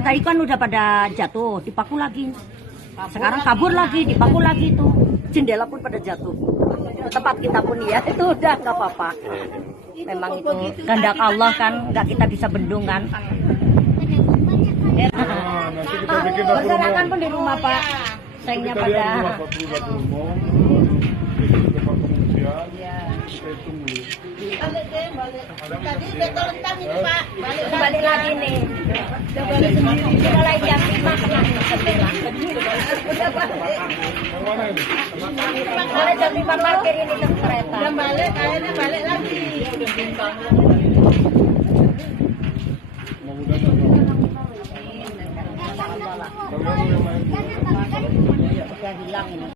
tadi kan udah pada jatuh, dipaku lagi. Sekarang kabur lagi, dipaku lagi tuh. Jendela pun pada jatuh. Tempat kita pun ya, itu udah nggak apa-apa. Memang itu kehendak Allah kan, nggak kita bisa bendung kan. Nanti kita bikin dapur Masyarakat umum. pun di rumah Pak, sayangnya Kita pada. lihat dulu dapur umum, bikin tempat pengungsian. Kita tunggu. Tadi betul entah ini Pak. Balik lagi nih. Udah mulai jam 5 kena jendela. Udah balik. Yang mana ini? Mulai jam 5 parkir ini tuh kereta. Udah balik, kayaknya balik lagi. Mudah-mudahan. Kalau yang lain. Udah hilang ini.